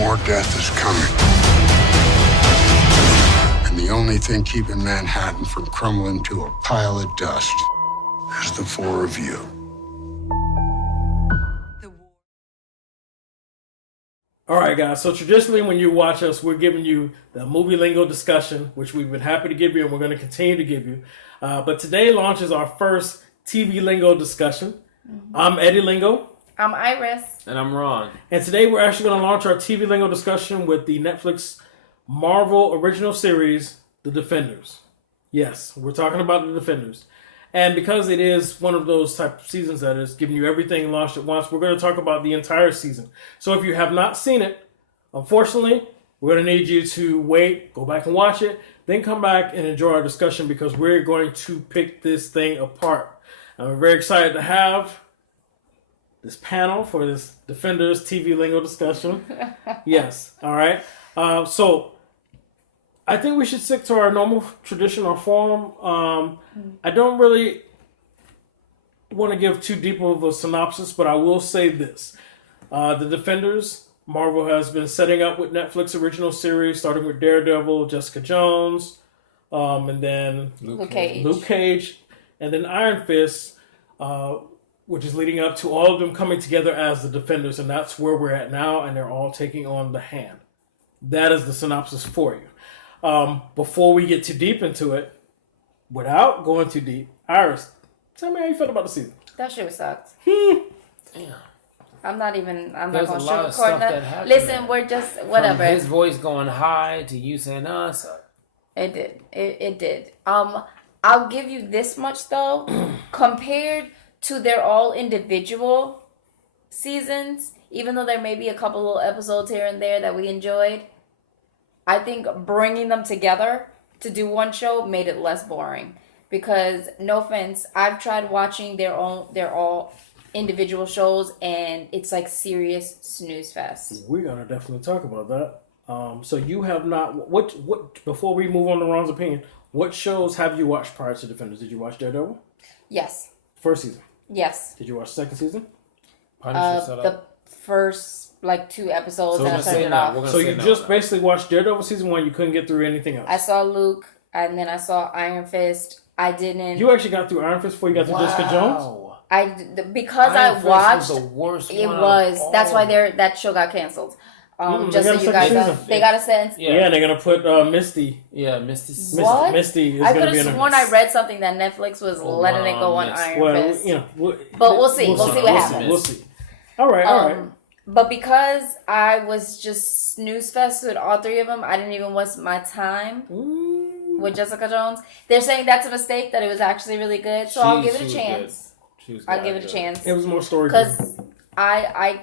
More death is coming. And the only thing keeping Manhattan from crumbling to a pile of dust is the four of you. All right, guys. So traditionally, when you watch us, we're giving you the movie lingo discussion, which we've been happy to give you, and we're going to continue to give you. But today launches our first TV lingo discussion. I'm Eddie Lingo. I'm Iris. And I'm Ron. And today we're actually going to launch our TV lingo discussion with the Netflix Marvel original series, The Defenders. Yes, we're talking about The Defenders. And because it is one of those type of seasons that is giving you everything launched at once, we're going to talk about the entire season. So if you have not seen it, unfortunately, we're going to need you to wait, go back and watch it, then come back and enjoy our discussion because we're going to pick this thing apart. And we're very excited to have this panel for this Defenders TV lingo discussion. Yes, all right. So I think we should stick to our normal tradition or form. I don't really want to give too deep of a synopsis, but I will say this. The Defenders, Marvel has been setting up with Netflix original series, starting with Daredevil, Jessica Jones, and then Luke Cage. Luke Cage, and then Iron Fist, which is leading up to all of them coming together as the Defenders, and that's where we're at now, and they're all taking on the Hand. That is the synopsis for you. Before we get too deep into it, without going too deep, Iris, tell me how you felt about the season. That shit sucked. Damn. I'm not going to There's a lot of stuff sugarcoat that that. happened Listen, there. we're just, whatever. From his voice going high to you saying us. It did. It did. I'll give you this much, though. Compared to their all individual seasons, even though there may be a couple little episodes here and there that we enjoyed, I think bringing them together to do one show made it less boring. Because, no offense, I've tried watching their all individual shows, and it's like serious snooze fest. We're gonna definitely talk about that. So you have not what before we move on to Ron's opinion, what shows have you watched prior to Defenders? Did you watch Daredevil? Yes. First season. Yes. Did you watch second season? The first like 2 episodes, So and I we're turned saying it no, off. we're gonna So say you no just now. basically watched Daredevil season 1. You couldn't get through anything else. I saw Luke, and then I saw Iron Fist. I didn't. You actually got through Iron Fist before you got through Jessica Jones. Because Iron I Fist watched. was the worst It one of was. That's why all. that show got canceled. They Just so got a you guys second know, season. they got a sense. Yeah, they're gonna put Misty. Yeah, Misty. What? Misty is I gonna could be in have it. sworn I read something that Netflix was Oh, letting it go wow, on Miss. Iron Well, Fist. you know, But we'll see. We'll see what happens. We'll see. All right. But because I was just snooze fest with all 3 of them, I didn't even waste my time with Jessica Jones. They're saying that's a mistake, that it was actually really good. So I'll give it a chance. I'll give it a chance. It was more story. Because I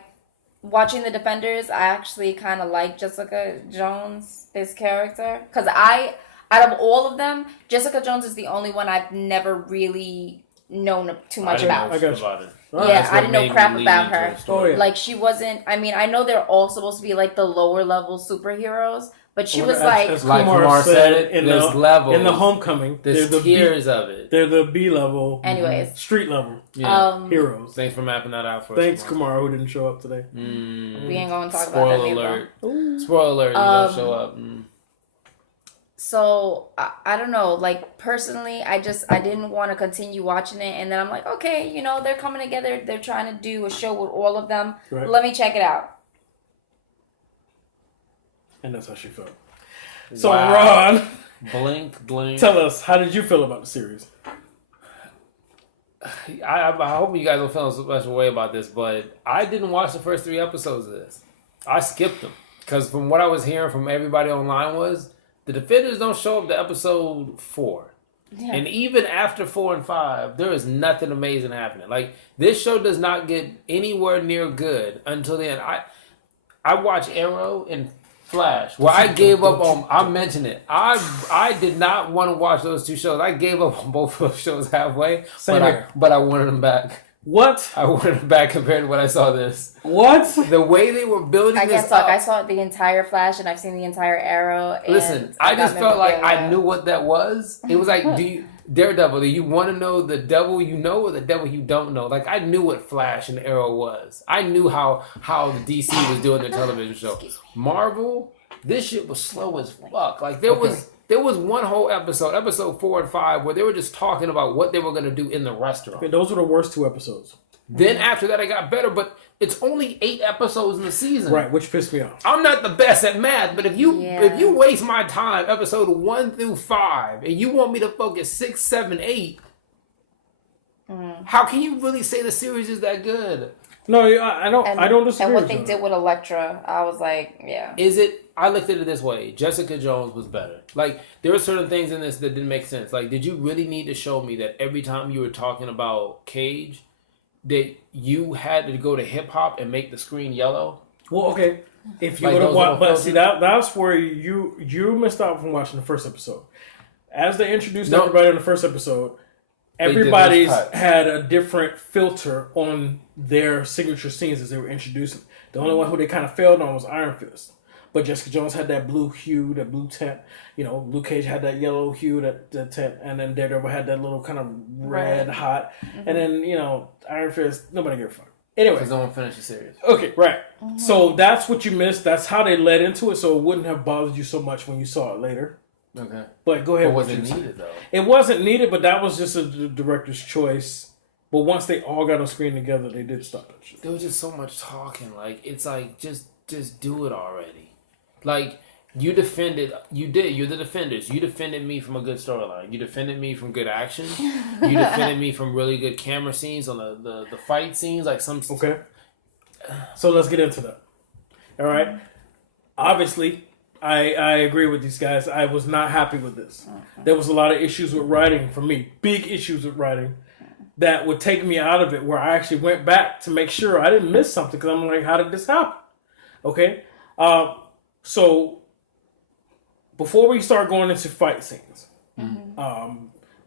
watching The Defenders, I actually kind of like Jessica Jones, this character. Because out of all of them, Jessica Jones is the only one I've never really known too much about. I got you. about it. Yeah, I didn't know crap about her. Oh, yeah. Like, she wasn't, I mean, I know they're all supposed to be like the lower level superheroes, but she was as Like Kumar said it, in there's the levels. in the Homecoming. There's they're the tiers B, of it. They're the B level. Anyways. Street level heroes. Thanks for mapping that out for us. Thanks, Kumar, who didn't show up today. we ain't gonna talk Spoiler about that alert. anymore. Spoiler alert, you don't show up. So I don't know, like, personally, I didn't want to continue watching it, and then I'm like, okay, you know, they're coming together, they're trying to do a show with all of them. Right. Let me check it out. And that's how she felt. So, Wow. Ron, Blink. tell us, how did you feel about the series? I hope you guys don't feel a special way about this, but I didn't watch the first 3 episodes of this. I skipped them. Because from what I was hearing from everybody online was, the Defenders don't show up to episode 4. Yeah. And even after 4 and 5, there is nothing amazing happening. Like, this show does not get anywhere near good until the end. I watched Arrow and Flash, where I gave up on, I mentioned it. I did not want to watch those 2 shows. I gave up on both of those shows halfway, but I wanted them back. What? I wanted them back compared to when I saw this. What? The way they were building I this can't talk. up. I saw the entire Flash, and I've seen the entire Arrow. And Listen, I I got just no felt like idea. I knew what that was. It was like, Daredevil, do you want to know the devil you know or the devil you don't know? Like, I knew what Flash and Arrow was. I knew how the DC was doing their television show. Marvel, this shit was slow as fuck. Like, there was one whole episode 4 and 5, where they were just talking about what they were going to do in the restaurant. Okay, those were the worst 2 episodes. Then after that, it got better, but it's only 8 episodes in the season. Right, which pissed me off. I'm not the best at math, but if you waste my time, episode 1 through 5, and you want me to focus 6, 7, 8, how can you really say the series is that good? No, I don't disagree. And what with they you. did with Elektra, I was like, yeah. Is it? I looked at it this way. Jessica Jones was better. Like, there were certain things in this that didn't make sense. Like, did you really need to show me that every time you were talking about Cage, that you had to go to hip hop and make the screen yellow? Well, okay. If you Like would have those watched, little but see that's where you missed out from watching the first episode. As they introduced everybody in the first episode, everybody's had a different filter on their signature scenes as they were introducing. The only one who they kind of failed on was Iron Fist. But Jessica Jones had that blue hue, that blue tint. You know, Luke Cage had that yellow hue, that tint. And then Daredevil had that little kind of red hot. Mm-hmm. And then, you know, Iron Fist, nobody gave a fuck. Anyway. Because no one finished the series. Okay, right. Mm-hmm. So that's what you missed. That's how they led into it. So it wouldn't have bothered you so much when you saw it later. Okay. But go ahead. But was it needed, though? It wasn't needed, but that was just a director's choice. But once they all got on screen together, they did stop that shit. There was just so much talking. Like, it's like, just do it already. Like, you defended, you're the defenders. You defended me from a good storyline. You defended me from good action. You defended me from really good camera scenes on the fight scenes. Like some. Okay. So let's get into that. All right. Obviously, I agree with these guys. I was not happy with this. There was a lot of issues with writing for me. Big issues with writing that would take me out of it, where I actually went back to make sure I didn't miss something, because I'm like, how did this happen? Okay. So before we start going into fight scenes,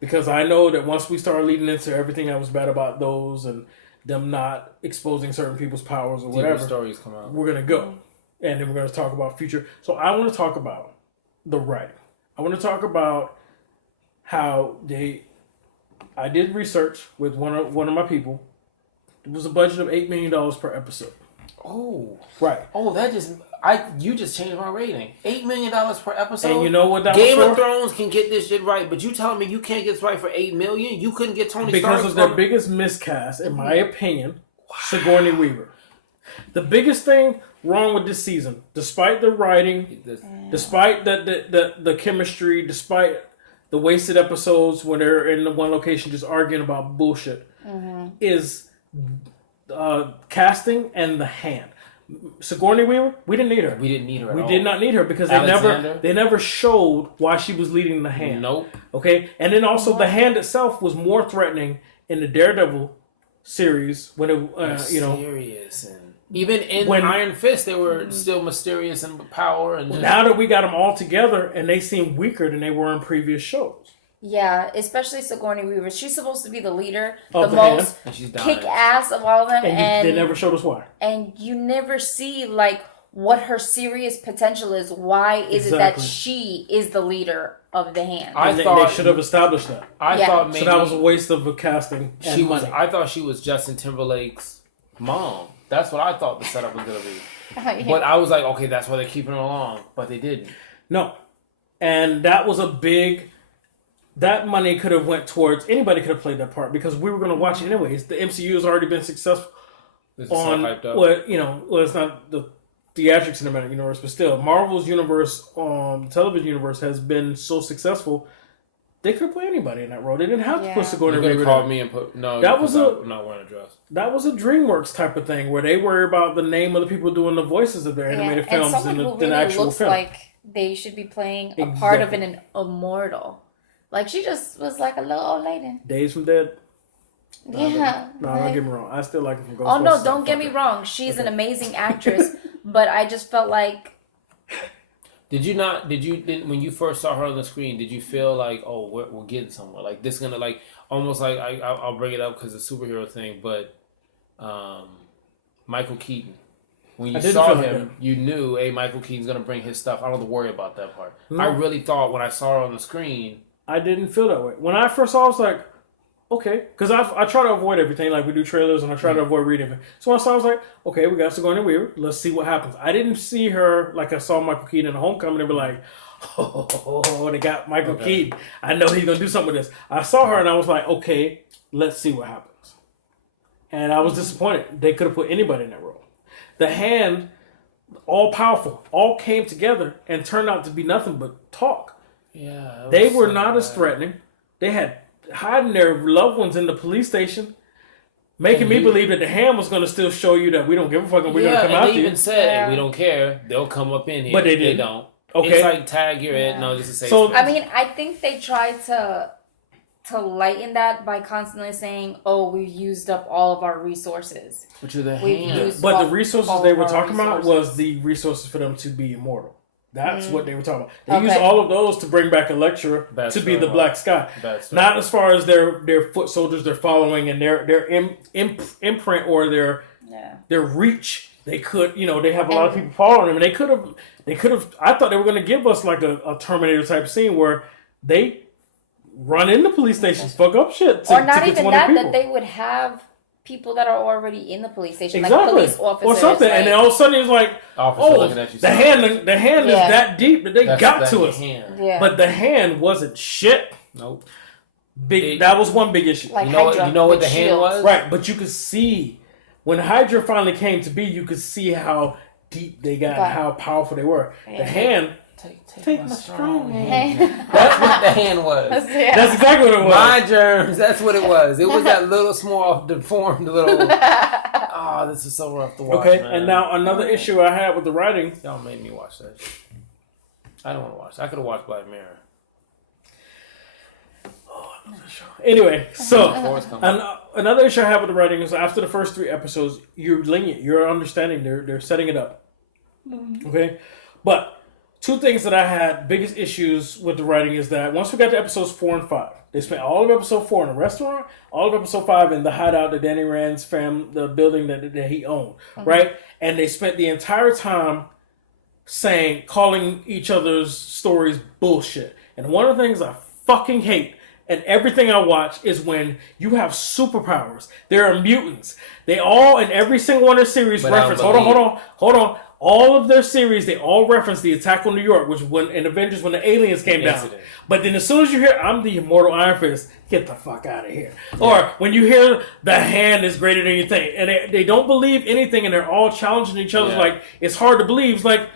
because I know that once we start leading into everything that was bad about those and them not exposing certain people's powers or whatever, stories come out. We're gonna go, and then we're gonna talk about future. So I want to talk about the writing. I want to talk about how I did research with one of my people. It was a budget of $8 million per episode. Oh, right. Oh, you just changed my rating. $8 million per episode. And you know what that Game was of Thrones can get this shit right, but you telling me you can't get this right for $8 million? You couldn't get Tony Stark because of their biggest miscast, in my opinion. Sigourney Weaver. The biggest thing wrong with this season, despite the writing, despite the chemistry, despite the wasted episodes when they're in the one location just arguing about bullshit, is casting and the hand. Sigourney Weaver, we didn't need her. We didn't need her. We did not need her because they never showed why she was leading the hand. Nope. Okay, and then also the hand itself was more threatening in the Daredevil series when it serious and even in Iron Fist they were still mysterious and power and just... Now that we got them all together and they seem weaker than they were in previous shows. Yeah, especially Sigourney Weaver. She's supposed to be the leader, the most hand. kick-ass of all of them. And they never showed us why. And you never see, like, what her serious potential is. Why is it that she is the leader of the hand? They should have established that. I thought maybe... So that was a waste of casting and money. I thought she was Justin Timberlake's mom. That's what I thought the setup was going to be. But I was like, okay, that's why they're keeping her along. But they didn't. No. And that was a big... That money could have went towards... Anybody could have played that part because we were going to watch it anyways. The MCU has already been successful on... it's not the theatrics cinematic universe, but still, Marvel's universe, television universe has been so successful, they could play anybody in that role. They didn't have to put Sigourney Weaver. Called me and put I'm not wearing a dress. That was a DreamWorks type of thing where they worry about the name of the people doing the voices of their animated films and someone who really actual looks film. like they should be playing a part of an immortal. Like she just was like a little old lady. Days from Dead. Yeah. No, don't get me wrong. I still like it from Ghostbusters. Oh no, don't get me wrong. She's an amazing actress, but I just felt like. When you first saw her on the screen, did you feel like, oh, we're getting somewhere? Like this gonna like almost like I'll bring it up because it's a superhero thing, but Michael Keaton. When you saw him, you knew, hey, Michael Keaton's gonna bring his stuff. I don't have to worry about that part. No. I really thought when I saw her on the screen, I didn't feel that way. When I first saw it, I was like, okay. Because I try to avoid everything. Like, we do trailers, and I try to avoid reading it. So when I saw it, I was like, okay, we got Sigourney Weaver. Let's see what happens. I didn't see her like I saw Michael Keaton in Homecoming and be like, oh, they got Michael Keaton. I know he's going to do something with this. I saw her, and I was like, okay, let's see what happens. And I was disappointed. They could have put anybody in that role. The Hand, all powerful, all came together and turned out to be nothing but talk. Yeah, they were not as threatening. They had hiding their loved ones in the police station, making me believe that the Hand was going to still show you that we don't give a fuck and we're going to come out to you. They even said, we don't care. They'll come up in here. But they didn't. They don't. Okay. It's like tag your head. No, just a safe space. I mean, I think they tried to lighten that by constantly saying, "Oh, we've used up all of our resources." But you're the Hand. But the resources they were talking about was the resources for them to be immortal. That's what they were talking about. They used all of those to bring back Elektra to be the Black Sky. Not as far as their foot soldiers they're following and their imprint or their reach. They could, they have a lot of people following them, and they could have. I thought they were going to give us like a Terminator type scene where they run into police stations, fuck up shit, or not even that they would have people that are already in the police station, like police officers or something, and then all of a sudden it's like, the hand is that deep that they got to us. But the Hand wasn't shit. Nope. That was one big issue. Like you know what the Hand was, right? But you could see when Hydra finally came to be, you could see how deep they got and how powerful they were. The Hand. Take my strong hand. That's what the Hand was. That's exactly what it was. My germs. That's what it was. It was that little small deformed little. Oh, this is so rough to watch. Okay, man. And now another issue I had with the writing. Y'all made me watch that. I don't want to watch. I could have watched Black Mirror. Anyway, so another issue I have with the writing is after the first 3 episodes, you're lenient. You're understanding. They're setting it up. Okay, but 2 things that I had biggest issues with the writing is that once we got to episodes 4 and 5, they spent all of episode 4 in a restaurant, all of episode 5 in the hideout that Danny Rand's the building that he owned, right? And they spent the entire time calling each other's stories bullshit. And one of the things I fucking hate and everything I watch is when you have superpowers. There are mutants. They all, in every single one of their series, reference. Hold on. All of their series, they all reference the attack on New York, which in Avengers when the aliens came down. But then as soon as you hear, I'm the immortal Iron Fist, get the fuck out of here. Yeah. Or when you hear the Hand is greater than you think, and they don't believe anything, and they're all challenging each other, like, it's hard to believe. It's like,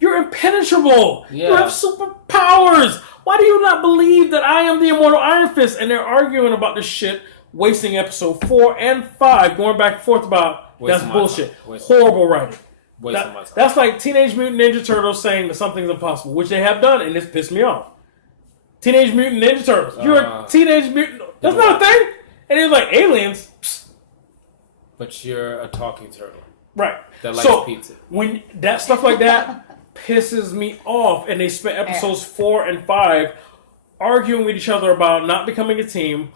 you're impenetrable. Yeah. You have superpowers. Why do you not believe that I am the immortal Iron Fist? And they're arguing about this shit, wasting episode 4 and 5, going back and forth about, that's bullshit. Horrible writing. That's like Teenage Mutant Ninja Turtles saying that something's impossible, which they have done, and it's pissed me off. Teenage Mutant Ninja Turtles. You're a Teenage Mutant. That's not a thing. And it's like aliens. Psst. But you're a talking turtle. Right. That likes pizza. When that stuff like that pisses me off, and they spent episodes 4 and 5 arguing with each other about not becoming a team,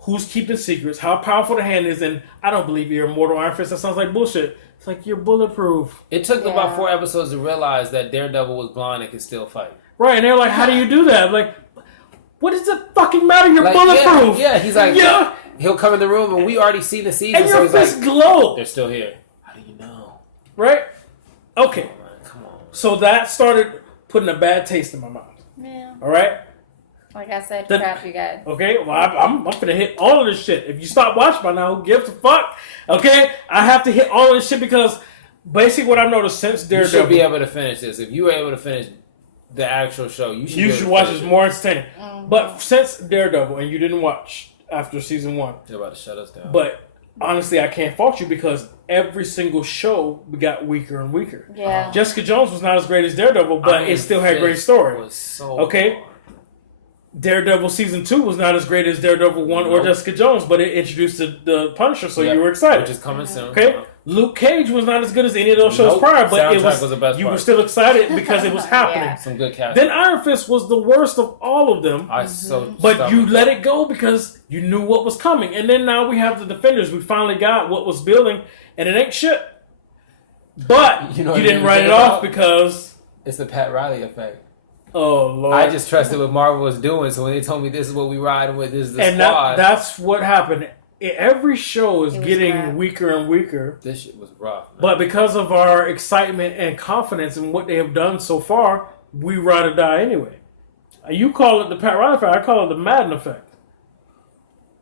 who's keeping secrets, how powerful the Hand is, and I don't believe you're immortal Iron Fist. That sounds like bullshit. It's like you're bulletproof. It took them about 4 episodes to realize that Daredevil was blind and could still fight. Right, and they're like, how do you do that? I'm like, what does it fucking matter? You're bulletproof. Yeah, he's like, he'll come in the room and we already seen the season. And your fists glow. They're still here. How do you know? Right? Okay. Come on. So that started putting a bad taste in my mouth. Yeah. All right? Like I said, crap you guys. Okay, well, I'm going to hit all of this shit. If you stop watching by now, who gives a fuck? Okay? I have to hit all of this shit because basically what I've noticed since Daredevil... You should be able to finish this. If you were able to finish the actual show, you should watch it. More entertaining. Mm-hmm. But since Daredevil, and you didn't watch after season 1... They're about to shut us down. But honestly, I can't fault you because every single show got weaker and weaker. Yeah. Jessica Jones was not as great as Daredevil, but it still had great story. Was so okay? hard. Daredevil season 2 was not as great as Daredevil 1 or Jessica Jones, but it introduced the Punisher, so you were excited. Which is coming soon. Okay? Luke Cage was not as good as any of those shows prior, but you were still excited because it was happening. Some good casting. Then Iron Fist was the worst of all of them. But you let it go because you knew what was coming. And then now we have the Defenders. We finally got what was building, and it ain't shit. But you didn't write it off because... It's the Pat Riley effect. Oh Lord! I just trusted what Marvel was doing. So when they told me this is what we riding with, this is the and squad. that's what happened. Every show is It was getting crap. weaker and weaker. This shit was rough. Man. But because of our excitement and confidence in what they have done so far, we ride or die anyway. You call it the Pat Riley effect. I call it the Madden effect.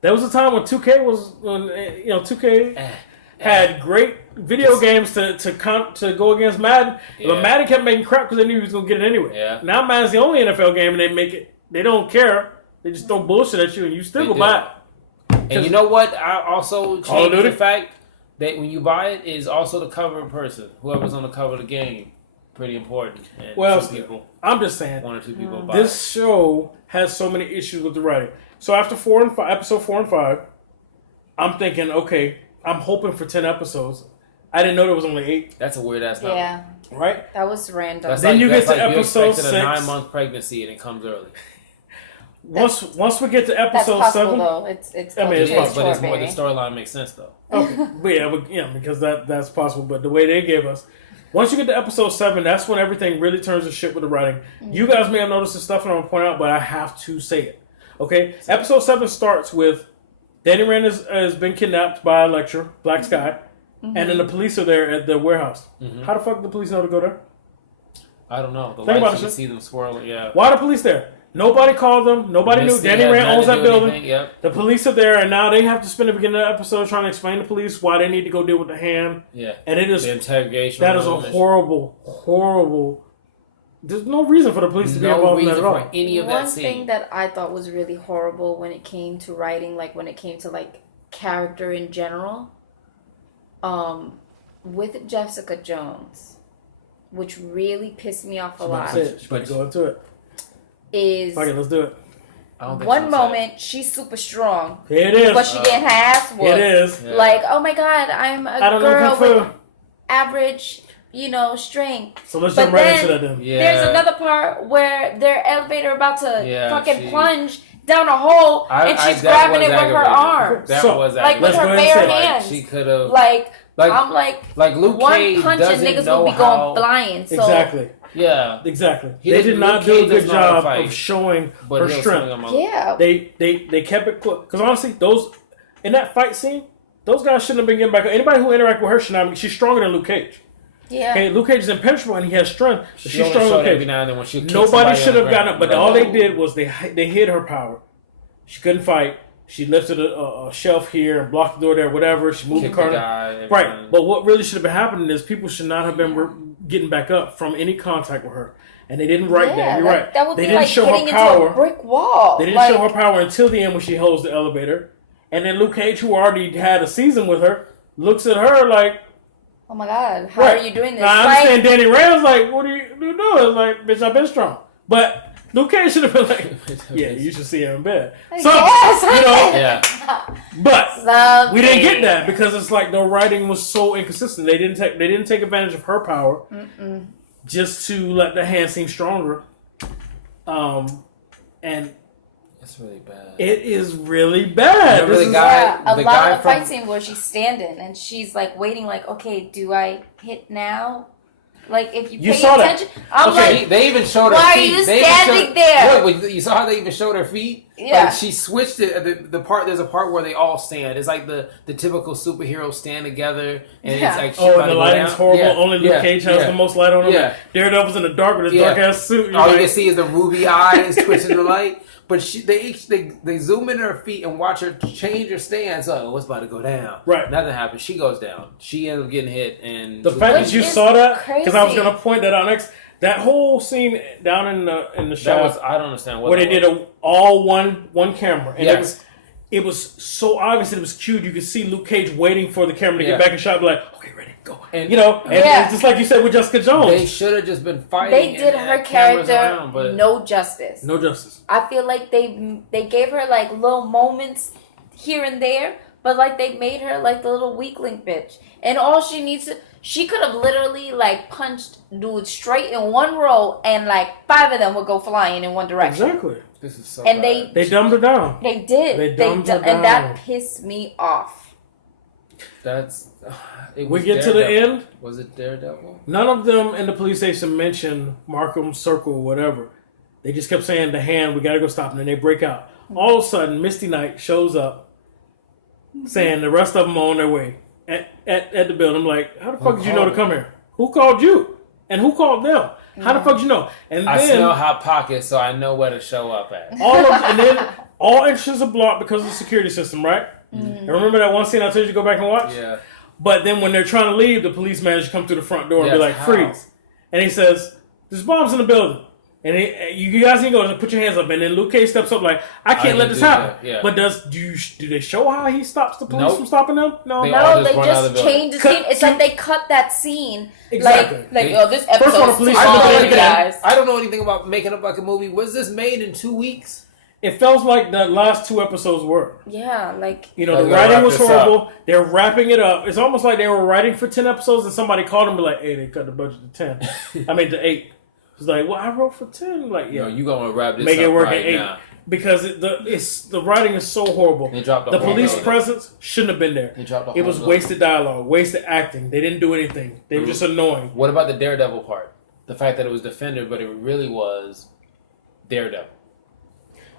There was a time when 2K was, 2K had great video games to go against Madden, but Madden kept making crap because they knew he was going to get it anyway. Yeah. Now Madden's the only NFL game, and they make it. They don't care. They just throw bullshit at you, and you still go buy it. And you know what? I also Call of changed Duty? the fact that when you buy it, is also the cover person. Whoever's on the cover of the game, pretty important. And Well, some people, I'm just saying, one or two people buy this show has so many issues with the writing. So after episode 4 and 5, I'm thinking, okay, I'm hoping for 10 episodes. I didn't know there was only 8. That's a weird ass number. Yeah, Right? that was random. That's Then you get to like episode you expected 6. a 9-month pregnancy and it comes early. Once we get to That's episode possible 7, though. It's I mean, it's possible. possible, But it's more the storyline makes sense though. okay, because that's possible. But the way they gave us, once you get to episode 7, that's when everything really turns to shit with the writing. You guys may have noticed this stuff, and I'm gonna point out, but I have to say it. Okay, episode 7 starts with Danny Rand has been kidnapped by a lecturer, Black Sky, and then the police are there at the warehouse. How the fuck do the police know to go there? I don't know. The Think about lights, you it, can see them swirling. Yeah. Why are the police there? Nobody called them. Nobody knew. Misty Danny had Rand nothing owns to that do building. anything, Yep. The police are there, and now they have to spend the beginning of the episode trying to explain to police why they need to go deal with the hand. Yeah. And it is The interrogation. that is a room horrible. There's no reason for the police to be no involved in that reason at all. for any of One that scene. thing that I thought was really horrible when it came to writing, like when it came to like character in general, with Jessica Jones, which really pissed me off a lot, That's it. But go into it. is Fuck it, let's do it. I don't think one she was moment she's super strong, Here it is. but she getting her ass whooped. It is. Yeah. Like, oh my god, I'm a I don't know girl Kung with Fu. average, strength. So let's But jump right then- into that then. Yeah. There's another part where their elevator about to Yeah, fucking she- plunge down a hole, and she's grabbing it with her arms. That So, was Like, with Let's her go ahead and bare say it. hands. She could have. Like, Like, I'm like Luke one Cage punch and doesn't niggas know will be how. going flying. So Exactly. Yeah. Exactly. He They doesn't- did not Luke do a Cage good doesn't know how to job fight. of showing But her he'll strength. swing him on. yeah, They kept it close. Because honestly, those in that fight scene, those guys shouldn't have been getting back. Anybody who interacted with her should not. She's stronger than Luke Cage. yeah. Okay, Luke Cage is impenetrable and he has strength. But She she's only stronger showed than Luke every Cage. now and then when she kicked Nobody somebody should on the have gotten ground. up, but all they did was they hid her power. She couldn't fight. She lifted a shelf here and blocked the door there, whatever. She moved Kicked the car. the guy, everything. Right, but what really should have been happening is people should not have been getting back up from any contact with her, and they didn't write that. You're right. That would They be didn't like show hitting her into a power. brick wall. They didn't Like, show her power until the end when she holds the elevator, and then Luke Cage, who already had a season with her, looks at her like, oh my god, how right. are you doing this? Now, I Like, understand Danny Rand's like, what are you doing? It's like, bitch, I've been strong, but Luke Cage should have been like, yeah, you should see her in bed. So, Yeah. but we didn't get that because it's like the writing was so inconsistent. They didn't take advantage of her power just to let the hand seem stronger. And That's really bad. it is really bad. Remember This the is- guy- a the lot guy of the fight from- scene where she's standing and she's like waiting, like, okay, do I hit now? Like, if you You pay saw that. attention, I'm Okay. like, They even showed her why are feet. you They even standing showed- there? Look, you saw how they even showed her feet? Yeah. Like, she switched it. The part, there's a part where they all stand. It's like the typical superheroes stand together, and Yeah. it's like, Oh, and the lighting's horrible. Yeah. Only Luke Yeah. Cage has Yeah. the most light on him. Yeah. Daredevil's in the dark with his Yeah. dark ass suit. You're All you like, can see is the ruby eyes twitching the light. But they zoom in her feet and watch her change her stance. Oh, what's about to go down? Right. Nothing happens. She goes down. She ends up getting hit, and The fact that Which you is saw that, because I was crazy. going to point that out next. That whole scene down in the that shop was, I don't understand what where they that did was. all one camera, and Yes. it was so obvious that it was cued. You could see Luke Cage waiting for the camera to Yeah. get back in shot, be like, okay, ready, go. And- And Yeah. it's just like you said with Jessica Jones, They should have just been fighting. they did and her had cameras character around, but no justice. no justice. I feel like they gave her like little moments here and there, but like they made her like the little weakling bitch. And all she needs to, she could have literally like punched dudes straight in one row, and like 5 of them would go flying in one direction. Exactly. this is so And bad. They dumbed her down. They did. They dumbed her and that down. pissed me off. That's. It We was get to the Daredevil. end. Was it Daredevil? None of them in the police station mention Markham Circle or whatever. They just kept saying the hand, we gotta go stop, and then they break out. All of a sudden, Misty Knight shows up, saying the rest of them are on their way at the building. I'm like, how the fuck did you know to come here? Who called you? And who called them? How the fuck did you know? And I then, smell hot pockets, so I know where to show up at. and then all entrances are blocked because of the security system, right? And remember that one scene I told you to go back and watch? Yeah. But then when they're trying to leave, the police manager come through the front door and be like, how? freeze. And he says, there's bombs in the building. And you guys need to go and put your hands up. And then Luke Cage steps up like, I can't let this happen. Yeah. But do they show how he stops the police from stopping them? No. They just changed the scene. It's like they cut that scene. Exactly. This episode First one, is police too long, guys. I don't know anything about making up like a movie. Was this made in 2 weeks? It felt like the last 2 episodes were. Yeah, like... You know, the writing was horrible. They're wrapping it up. It's almost like they were writing for 10 episodes and somebody called them and be like, hey, they cut the budget to 10. to 8. It's like, well, I wrote for 10. Like, yeah. No, you gonna wrap this Make up it work right at 8. now. Because the writing is so horrible. They dropped the police presence shouldn't have been there. It was wasted dialogue, wasted acting. They didn't do anything. They were just annoying. What about the Daredevil part? The fact that it was Defender, but it really was Daredevil.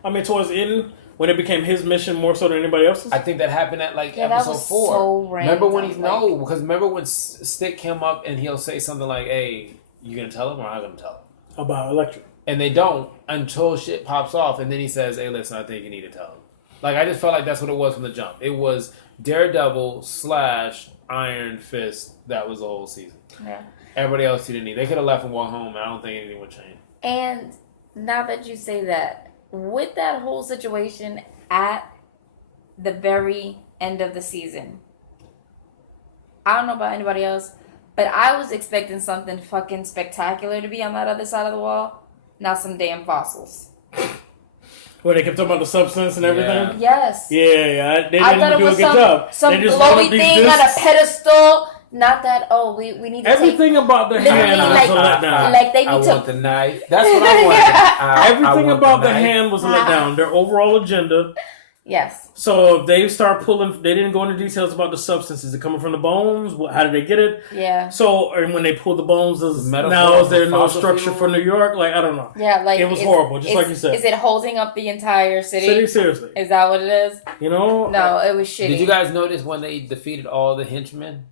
I mean, towards the end, when it became his mission more so than anybody else's? I think that happened at episode that was 4. So remember when because remember when Stick came up and he'll say something like, hey, you gonna tell him or I'm gonna tell him? About Elektra. And they don't until shit pops off, and then he says, hey, listen, I think you need to tell him. Like, I just felt like that's what it was from the jump. It was Daredevil / Iron Fist. That was the whole season. Yeah. Everybody else didn't need. They could have left and walked home, and I don't think anything would change. And now that you say that, with that whole situation at the very end of the season, I don't know about anybody else, but I was expecting something fucking spectacular to be on that other side of the wall. Not some damn fossils. When they kept talking about the substance and everything? Yes. Yeah. They I didn't thought it do a was good job. Some glowy thing on a pedestal. Not that, we need to everything about the hand was a letdown. Like they need I to... want the knife. That's what I wanted. Everything about the hand was a letdown. Their overall agenda. Yes. So if they start pulling, they didn't go into details about the substance. Is it coming from the bones? How did they get it? Yeah. So, and when they pull the bones, is there no structure for New York? Like, I don't know. Yeah, like it was horrible, just like you said. Is it holding up the entire city? Seriously. Is that what it is? You know? No, it was shitty. Did you guys notice when they defeated all the henchmen?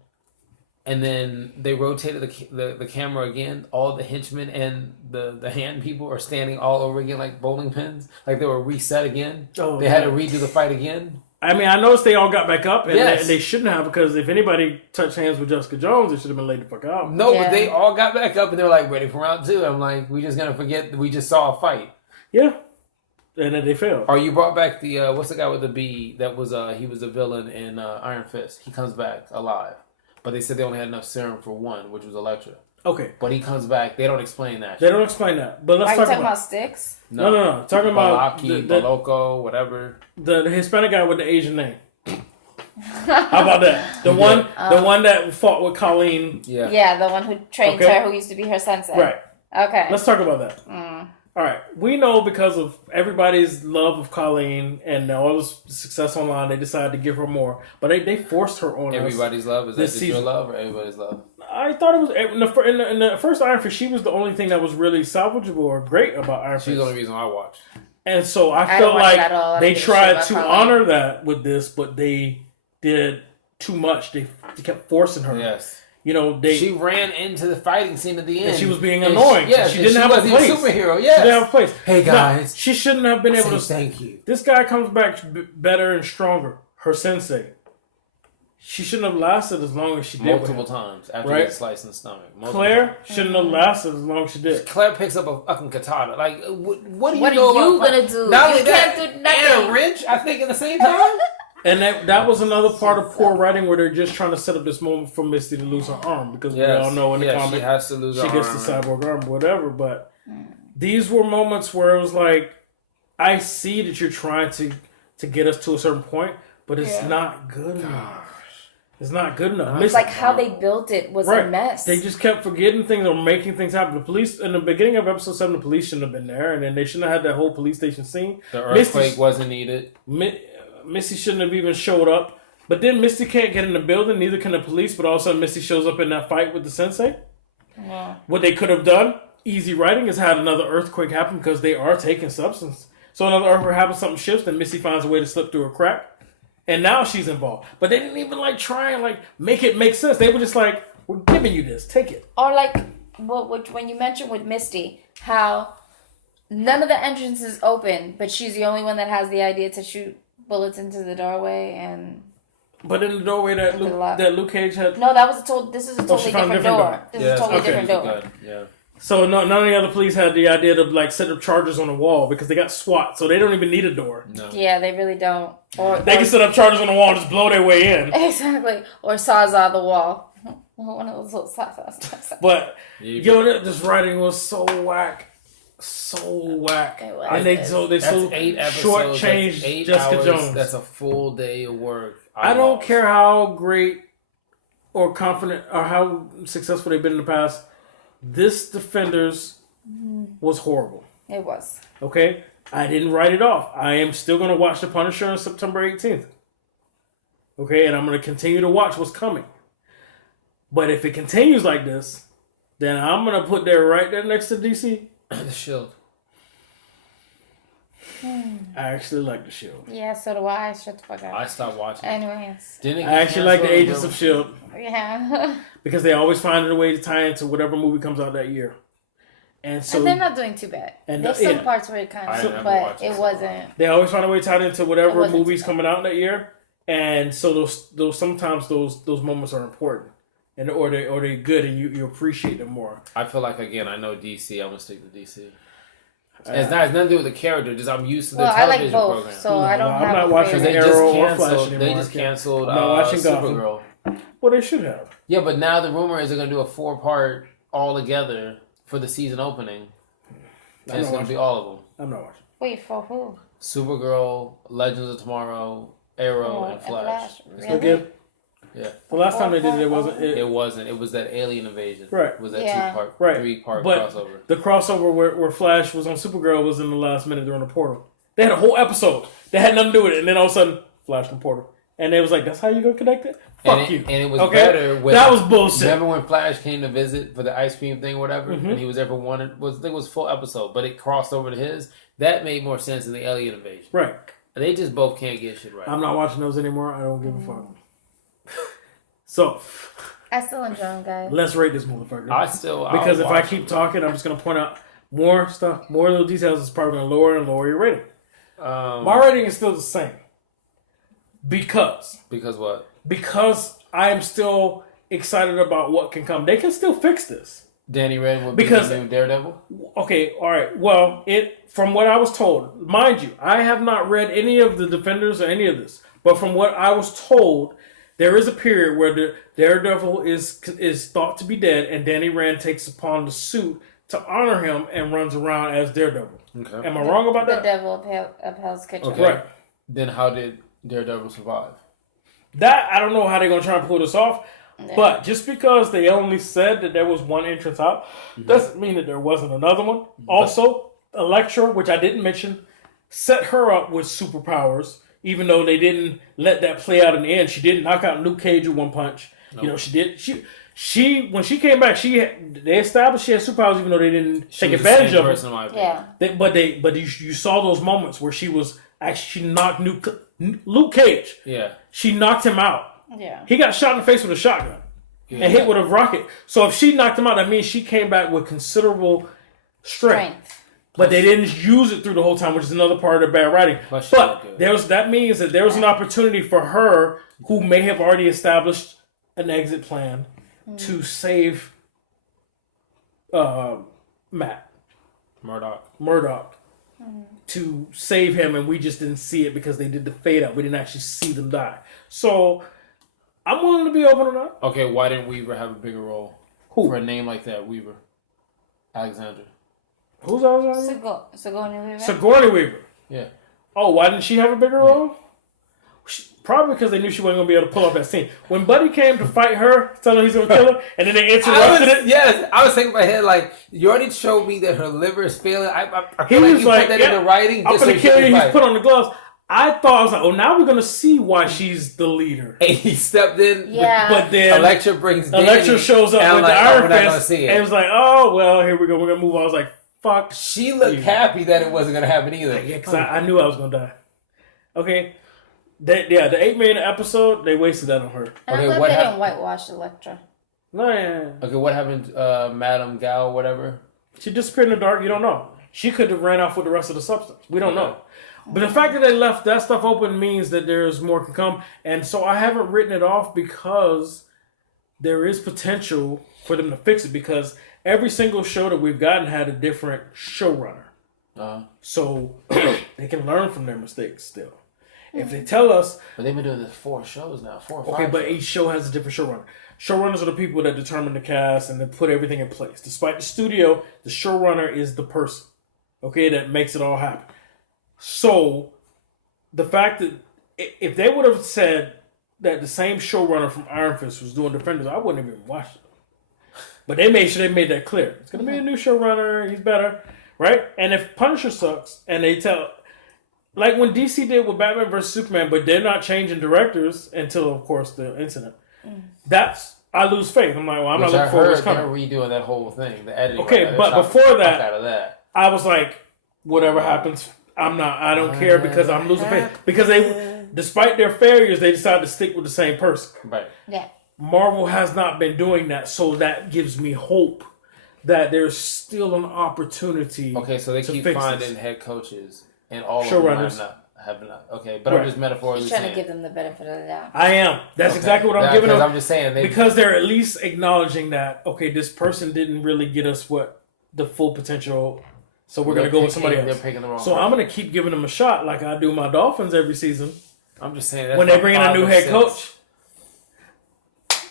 And then they rotated the camera again. All the henchmen and the hand people are standing all over again like bowling pins. Like they were reset again. Oh, they had to redo the fight again. I mean, I noticed they all got back up. And they shouldn't have, because if anybody touched hands with Jessica Jones, it should have been laid the fuck out. No, but they all got back up and they were like ready for round 2. I'm like, we just going to forget that we just saw a fight. Yeah. And then they failed. Or you brought back the, what's the guy with the B that was, he was a villain in Iron Fist. He comes back alive. But they said they only had enough serum for one, which was Elektra. Okay. But he comes back. They don't explain that. They don't explain that. But let's talk talking about Sticks? No. Talking about Baloko, whatever. The Hispanic guy with the Asian name. How about that? The one that fought with Colleen. Yeah, the one who trained her, who used to be her sensei. Right. Okay. Let's talk about that. All right. We know because of everybody's love of Colleen and all the success online, they decided to give her more. But they forced her on everybody's love? Is that just your love or everybody's love? I thought it was... In the first Iron Fist, she was the only thing that was really salvageable or great about Iron Fist. She's the only reason I watched. And so I felt like they tried to honor that with this, but they did too much. They kept forcing her. Yes. You know, she ran into the fighting scene at the end. And she was being annoying. She didn't have a place. She wasn't a superhero. Yes. She didn't have a place. Hey, guys. No, she shouldn't have been able to... Thank you. This guy comes back better and stronger. Her sensei. She shouldn't have lasted as long as she did. Multiple times after getting sliced in the stomach. Claire shouldn't have lasted as long as she did. Claire picks up a fucking katana. Like, what are you gonna do? Not only you that, can't do nothing. and a wrench, I think, at the same time. And that was another part of poor writing where they're just trying to set up this moment for Misty to lose her arm. Because we all know in the comic she has to lose her arm. She gets the cyborg arm, whatever. But these were moments where it was like, I see that you're trying to get us to a certain point, but it's not good enough. It's not good enough. It's like how they built it was a mess. They just kept forgetting things or making things happen. The police, in the beginning of episode 7, the police shouldn't have been there, and then they shouldn't have had that whole police station scene. The earthquake wasn't needed. Misty shouldn't have even showed up. But then Misty can't get in the building, neither can the police, but all of a sudden Misty shows up in that fight with the sensei. Yeah. What they could have done, easy writing is had another earthquake happen because they are taking substance. So another earthquake happens, something shifts, and Missy finds a way to slip through a crack, and now she's involved. But they didn't even like try and like make it make sense. They were just like, "We're giving you this, take it." Or like when you mentioned with Misty, how none of the entrances open, but she's the only one that has the idea to shoot bullets into the doorway and. But in the doorway that Luke Cage had. No, that was this is a totally different door. This is a totally okay. different door. Yeah. So none of the other police had the idea to like set up charges on the wall because they got SWAT, so they don't even need a door. No. Yeah, they really don't. Or they can set up charges on the wall and just blow their way in. Exactly. Or sawzall the wall. One of those little sawzalls. But this writing was so whack. So whack. And they so 8 episodes, shortchanged 8 Jessica hours, Jones. That's a full day of work. I don't care how great or confident or how successful they've been in the past. This Defenders was horrible. It was. Okay? I didn't write it off. I am still going to watch The Punisher on September 18th. Okay? And I'm going to continue to watch what's coming. But if it continues like this, then I'm going to put that right there next to DC. The Shield. I actually like The Shield. Yeah, so do I. Shut the fuck up. I stopped watching. Anyways. I actually like the Agents of S.H.I.E.L.D. Yeah. Because they always find a way to tie into whatever movie comes out that year. And so and they're not doing too bad. And there's some parts where it kind of, but it wasn't. They always find a way to tie it into whatever movie's coming out that year. And so those sometimes those moments are important. And or they're good and you appreciate them more. I feel like again I know DC. I'm gonna stick to DC. It's nothing to do with the character. Just I'm used to the television I like both, program. so I don't. I'm not watching Arrow or Flash anymore. They just canceled. I'm not watching Supergirl. Well, they should have. Yeah, but now the rumor is they're gonna do a 4-part all together for the season opening. And it's gonna be all of them. I'm not watching. Wait, for who? Supergirl, Legends of Tomorrow, Arrow, and Flash. Really? Good. Yeah. The last time they did it, it wasn't. It wasn't. It was that alien invasion. Right. It was that 2-part, 3-part but crossover. The crossover where Flash was on Supergirl was in the last minute during the portal. They had a whole episode that had nothing to do with it, and then all of a sudden, Flash in the portal. And they was like, "That's how you gonna connect it? Fuck you!" And it was better. That was bullshit. Remember when Flash came to visit for the ice cream thing or whatever, and he was ever wanted? I think it was full episode, but it crossed over to his. That made more sense than the alien invasion. Right. They just both can't get shit right. I'm not watching those anymore. I don't give a fuck. So, I still enjoy them, guys. Let's rate this motherfucker. Because if I keep talking, I'm just gonna point out more stuff, more little details. It's probably gonna lower and lower your rating. My rating is still the same. Because what? Because I am still excited about what can come. They can still fix this. Danny Rand will be the new Daredevil? Okay, all right. Well, from what I was told, mind you, I have not read any of the Defenders or any of this, but from what I was told, there is a period where the Daredevil is thought to be dead, and Danny Rand takes upon the suit to honor him and runs around as Daredevil. Okay. Am I wrong about that? The devil of Hell's Kitchen. Okay. Right. Then how did Daredevil survive? That, I don't know how they're going to try and pull this off. Yeah. But just because they only said that there was one entrance out, doesn't mean that there wasn't another one. Also, Elektra, which I didn't mention, set her up with superpowers, even though they didn't let that play out in the end. She didn't knock out Luke Cage with one punch. Nope. You know, she did. She when she came back, they established she had superpowers, even though they didn't take advantage of it. Yeah. But you saw those moments where she knocked Luke Cage. Yeah. She knocked him out. Yeah. He got shot in the face with a shotgun and hit with a rocket. So if she knocked him out, that means she came back with considerable strength. But they didn't use it through the whole time, which is another part of the bad writing. But that means that there was an opportunity for her, who may have already established an exit plan, to save Matt Murdoch. To save him, and we just didn't see it because they did the fade out. We didn't actually see them die. So I'm willing to be open on that. Okay, why didn't Weaver have a bigger role? Who? For a name like that, Weaver. Alexandra. Who's Alexandra? Sigourney Weaver. Sigourney Weaver. Yeah. Oh, why didn't she have a bigger role? Probably because they knew she wasn't going to be able to pull off that scene. When Buddy came to fight her, tell her he's going to kill her, and then they interrupted it. Yes, I was thinking in my head, like, you already showed me that her liver is failing. I he feel was like you put that in the writing. I'm going to kill you. He's put on the gloves. I thought, I was like, oh, now we're going to see why she's the leader. And he stepped in. Yeah. But then Elektra shows up with the Iron Fist. And it was like, oh, well, here we go. We're going to move on. I was like, fuck. She looked happy that it wasn't going to happen either. Yeah, because I knew I was going to die. Okay. The 8 million episode, they wasted that on her. And Okay, I love they didn't whitewash Elektra. No, yeah. Okay, what happened, Madame Gal, whatever? She disappeared in the dark. You don't know. She could have ran off with the rest of the substance. We don't know. But the fact that they left that stuff open means that there's more to come. And so I haven't written it off because there is potential for them to fix it, because every single show that we've gotten had a different showrunner. So they can learn from their mistakes still. If they tell us... But they've been doing this 4 shows now. 4 or 5 Okay, but shows. each show has a different showrunner. Showrunners are the people that determine the cast and that put everything in place. Despite the studio, the showrunner is the person, okay, that makes it all happen. So, the fact that if they would have said that the same showrunner from Iron Fist was doing Defenders, I wouldn't even watch it. But they made sure they made that clear. It's going to be a new showrunner. He's better, right? And if Punisher sucks, and they tell... Like when DC did with Batman vs. Superman, but they're not changing directors until, of course, the incident. That's... I lose faith. I'm like, well, I'm not looking forward to what's coming. They're redoing that whole thing, the editing. Okay, right? but before that, out of that, I was like, whatever happens, I don't care, because I'm losing faith. Because they, despite their failures, they decided to stick with the same person. Right. Yeah. Marvel has not been doing that, so that gives me hope that there's still an opportunity. Okay, so they keep finding head coaches, and all showrunners of them have not. Okay, but I'm just metaphorically He's trying saying. to give them the benefit of the doubt. I am. That's exactly what I'm giving them. I'm just saying because they're at least acknowledging that, okay, this person didn't really get us what the full potential, so we're going to go with somebody else. They're picking the wrong so I'm going to keep giving them a shot like I do my Dolphins every season. I'm just saying that when they bring in a new head coach,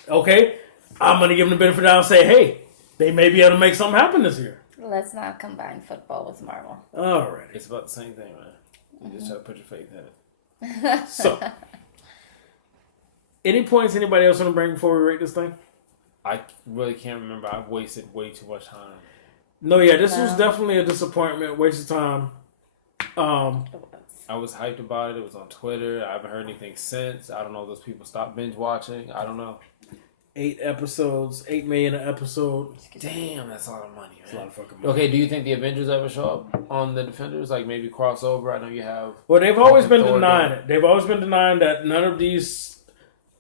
okay, I'm going to give them the benefit of the doubt and say, hey, they may be able to make something happen this year. Let's not combine football with Marvel. All right. It's about the same thing, man. You just try to put your faith in it. So, any points anybody else want to bring before we rate this thing? I really can't remember. I've wasted way too much time. No, yeah, this was definitely a disappointment, waste of time. I was hyped about it. It was on Twitter. I haven't heard anything since. I don't know if those people stopped binge watching. I don't know. 8 episodes, $8 million an episode. Damn, that's a lot of money. That's a lot of fucking money. Okay, do you think the Avengers ever show up on the Defenders? Like maybe crossover? I know you have. Well, they've always been denying it. They've always been denying that none of these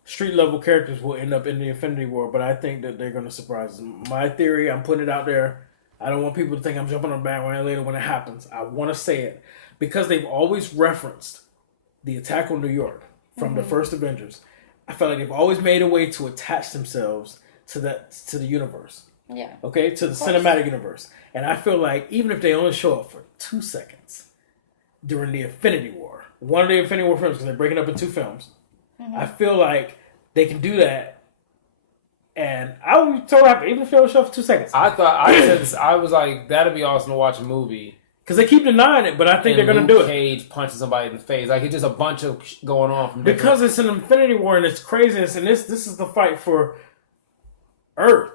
street level characters will end up in the Infinity War, but I think that they're going to surprise them. My theory, I'm putting it out there. I don't want people to think I'm jumping on the bandwagon later when it happens. I want to say it because they've always referenced the attack on New York from the first Avengers. I felt like they've always made a way to attach themselves to the universe. Yeah. Okay, to the cinematic universe. And I feel like even if they only show up for 2 seconds during the Infinity War, one of the Infinity War films, because they're breaking up in 2 films, I feel like they can do that. And I would be so happy, even if they only show up for 2 seconds. I was like, that'd be awesome to watch a movie. Because they keep denying it, but I think they're going to do it. Cage punching somebody in the face. Like, it's just a bunch of going on. From because it's an Infinity War and it's craziness, and this is the fight for Earth.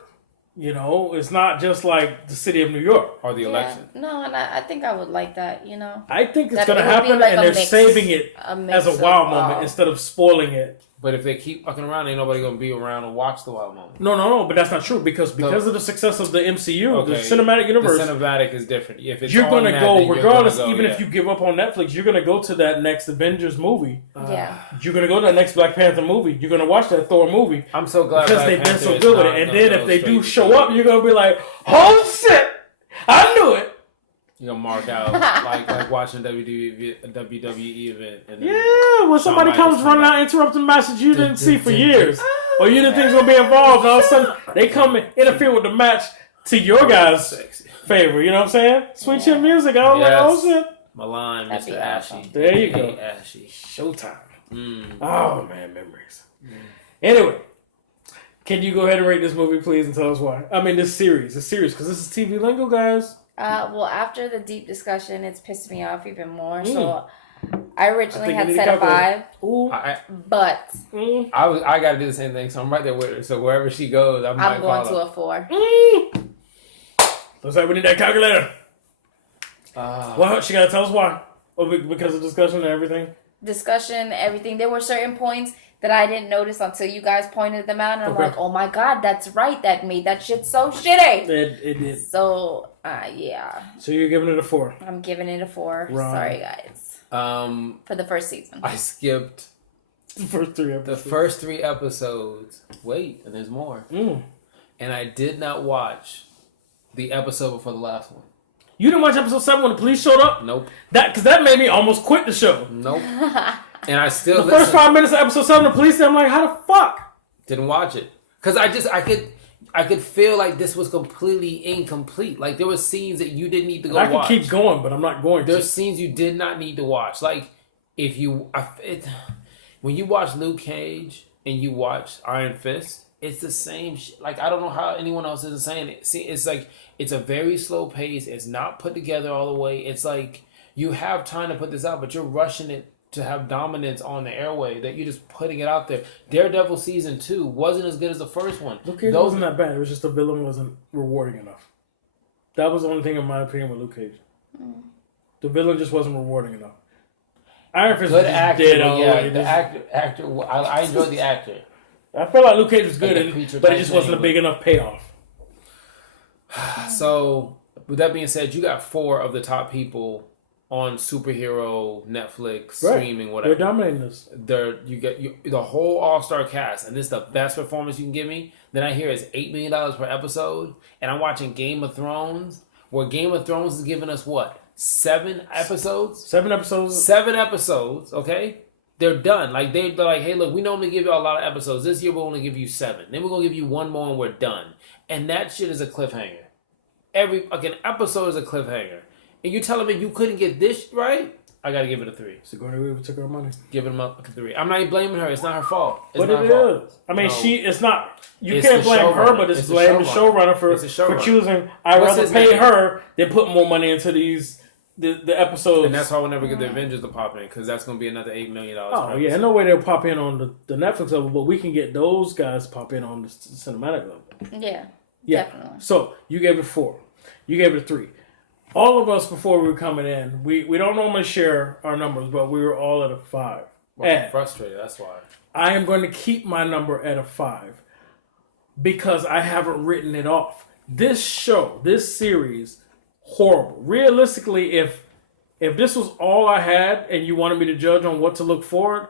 You know, it's not just like the city of New York. Or the election. No, and I think I would like that, you know. I think it's going to happen, and they're saving it as a wow moment instead of spoiling it. But if they keep fucking around, ain't nobody gonna be around to watch the wild moment. No, but that's not true because of the success of the MCU, the cinematic universe. The cinematic is different. If it's you're gonna go regardless, even if you give up on Netflix, you're gonna go to that next Avengers movie. Yeah, you're gonna go to that next Black Panther movie. You're gonna watch that Thor movie. I'm so glad because they've been so good with it. And then if they do show up, you're gonna be like, "Oh shit, I knew it." You're gonna mark out like watching a WWE event. And when somebody comes running out interrupting matches you didn't see for years. Or you didn't think was going to be involved. And all of a sudden, they come and interfere with the match to your guys' favor. You know what I'm saying? Sweet chin music. I was like, oh shit. Milan, Mr. Ashy. There you go. Ashy. Showtime. Oh, man, memories. Anyway, can you go ahead and rate this movie, please, and tell us why? I mean, this series, because this is TV Lingo, guys. Well, after the deep discussion, it's pissed me off even more. So, I originally had set a 5, but I got to do the same thing. So I'm right there with her. So wherever she goes, I'm going to a 4. Looks like we need that calculator. Well, she got to tell us why. Oh, because of discussion and everything. discussion, everything. There were certain points that I didn't notice until you guys pointed them out, and I'm Okay. like, oh my god, that's right. That made that shit so shitty. It did. So, yeah. So you're giving it a 4. I'm giving it a 4. Right. Sorry, guys. For the first season. I skipped The first 3 episodes. the first 3 episodes. Wait, and there's more. And I did not watch the episode before the last one. You didn't watch episode 7 when the police showed up? Nope. Because that made me almost quit the show. Nope. And I still The first 5 minutes of episode 7, the police, I'm like, how the fuck? didn't watch it because I could feel like this was completely incomplete. Like there were scenes that you didn't need to go I watch. can keep going, but I'm not going to. There's scenes you did not need to watch. Like if you, when you watch Luke Cage and you watch Iron Fist, it's the same. Like I don't know how anyone else isn't saying it. See, it's like it's a very slow pace. It's not put together all the way. It's like you have time to put this out, but you're rushing it to have dominance on the airway that you're just putting it out there. Daredevil season 2 wasn't as good as the first one. Luke Cage wasn't that bad. It was just the villain wasn't rewarding enough. That was the only thing in my opinion with Luke Cage. The villain just wasn't rewarding enough. Iron Fist was just actor, dead all the yeah, way. the actor. I enjoyed the actor. I feel like Luke Cage was good, Like but it just wasn't a big enough payoff. So, with that being said, you got 4 of the top people on superhero, Netflix, streaming, whatever. They're dominating this. You get the whole all-star cast, and this is the best performance you can give me. Then I hear it's $8 million per episode, and I'm watching Game of Thrones, where Game of Thrones is giving us what? 7 episodes? 7 episodes. 7 episodes, okay? They're done. Like they're like, hey, look, we normally give you a lot of episodes. This year we're only give you 7. Then we're gonna give you 1 more and we're done. And that shit is a cliffhanger. Every fucking episode is a cliffhanger. And you're telling me you couldn't get this right? I gotta give it a 3. Sigourney Weaver took our money. Give it a 3. I'm not even blaming her. It's not her fault. But it is. I mean, it's not. You can't blame her, but it's blame the showrunner for choosing. I'd rather pay her than put more money into the episodes. And that's why we'll never get the Avengers to pop in, because that's going to be another $8 million. Oh, yeah. No way they'll pop in on the Netflix level, but we can get those guys pop in on the cinematic level. Yeah, definitely. So, you gave it 4. You gave it a 3. All of us, before we were coming in, we don't normally share our numbers, but we were all at a 5. I'm frustrated, that's why. I am going to keep my number at a 5 because I haven't written it off. This show, this series, horrible. Realistically, if this was all I had and you wanted me to judge on what to look forward,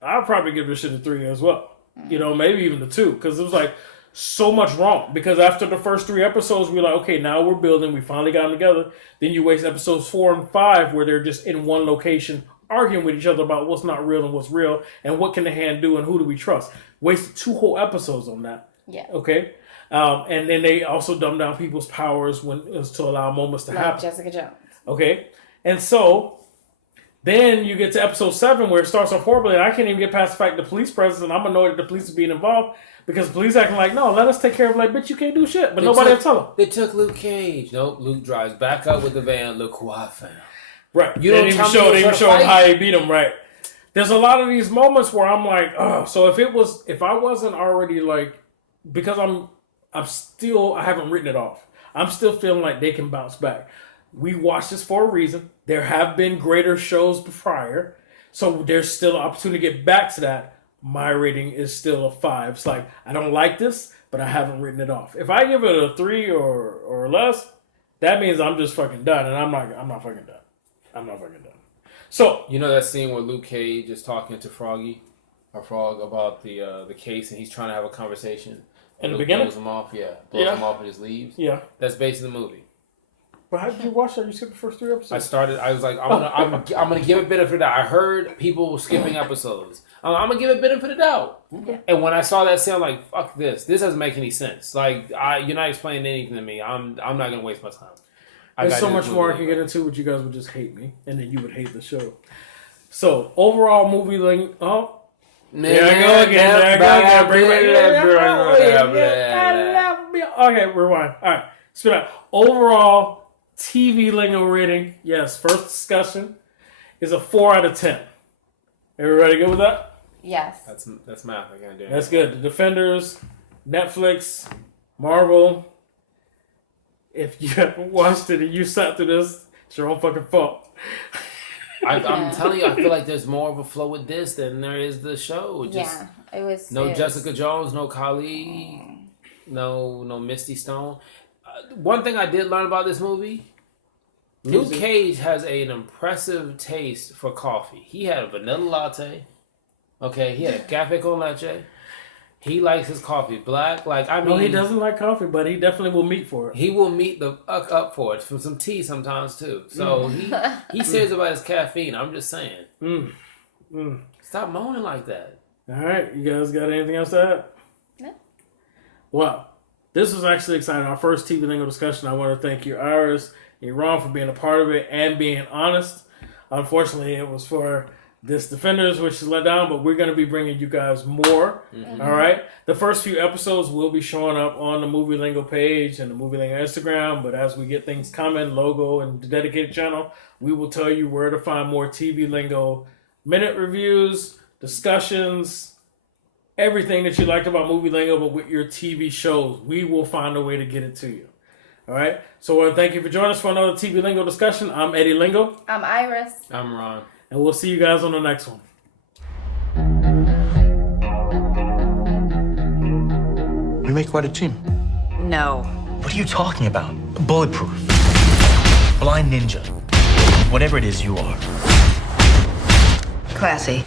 I'd probably give this shit a 3 as well. You know, maybe even a 2, because it was like so much wrong. Because after the first 3 episodes, we were like, okay, now we're building. We finally got them together. Then you waste episodes 4 and 5 where they're just in one location arguing with each other about what's not real and what's real and what can the hand do and who do we trust. Wasted 2 whole episodes on that. Yeah. Okay. And then they also dumb down people's powers when it was to allow moments to happen. Jessica Jones. Okay. And so then you get to episode 7 where it starts off horribly, and I can't even get past the fact the police presence, and I'm annoyed that the police are being involved because the police acting like, no, let us take care of it. Like, bitch, you can't do shit. But nobody will tell them. They took Luke Cage. Nope, Luke drives back up with the van. Look who I found. Right. You they don't didn't even show him how he beat him, right? There's a lot of these moments where I'm like, oh, so if I wasn't already like, because I haven't written it off. I'm still feeling like they can bounce back. We watched this for a reason. There have been greater shows prior, so there's still an opportunity to get back to that. My rating is still a 5. It's like, I don't like this, but I haven't written it off. If I give it a 3 or less, that means I'm just fucking done, and I'm not fucking done. I'm not fucking done. So, you know that scene where Luke Cage is talking to Frog about the case, and he's trying to have a conversation. In the beginning? Blows him off, Blows him off and just leaves. Yeah. That's basically the movie. But how did you watch that? You skipped the first 3 episodes. I was like, I'm gonna give it benefit of the doubt. I heard people skipping episodes. I'm gonna give it benefit of the doubt. Okay. And when I saw that scene, I'm like, fuck this. This doesn't make any sense. Like, you're not explaining anything to me. I'm not gonna waste my time. There's so much more I can get into, but you guys would just hate me, and then you would hate the show. So, overall movie link. Oh, there I go again. Okay, rewind. All right, spit out. Overall TV lingo rating. Yes, first discussion is a 4 out of 10. Everybody good with that? Yes. That's math. I can't do it. That's good. The Defenders, Netflix, Marvel. If you haven't watched it and you sat through this, it's your own fucking fault. I'm telling you, I feel like there's more of a flow with this than there is the show. Just it was. no Jessica Jones, no Kali, no Misty Stone. One thing I did learn about this movie. Luke Cage has an impressive taste for coffee. He had a vanilla latte. Okay, he had a cafe con leche. He likes his coffee black. Like, I mean, no, he doesn't like coffee, but he definitely will meet for it. He will meet the up for it from some tea sometimes too. So he serious about his caffeine. I'm just saying. Stop moaning like that. All right, you guys got anything else to add? No. Well, this was actually exciting. Our first TV Lingo discussion. I want to thank you, Iris and Ron, for being a part of it and being honest. Unfortunately, it was for this Defenders, which is let down, but we're going to be bringing you guys more. All right. The first few episodes will be showing up on the Movie Lingo page and the Movie Lingo Instagram. But as we get things coming, logo and the dedicated channel, we will tell you where to find more TV Lingo minute reviews, discussions, everything that you liked about Movie Lingo, but with your TV shows. We will find a way to get it to you. All right. So thank you for joining us for another TV Lingo discussion. I'm Eddie Lingo. I'm Iris. I'm Ron. And we'll see you guys on the next one. We make quite a team. No. What are you talking about? Bulletproof. Blind ninja. Whatever it is you are. Classy.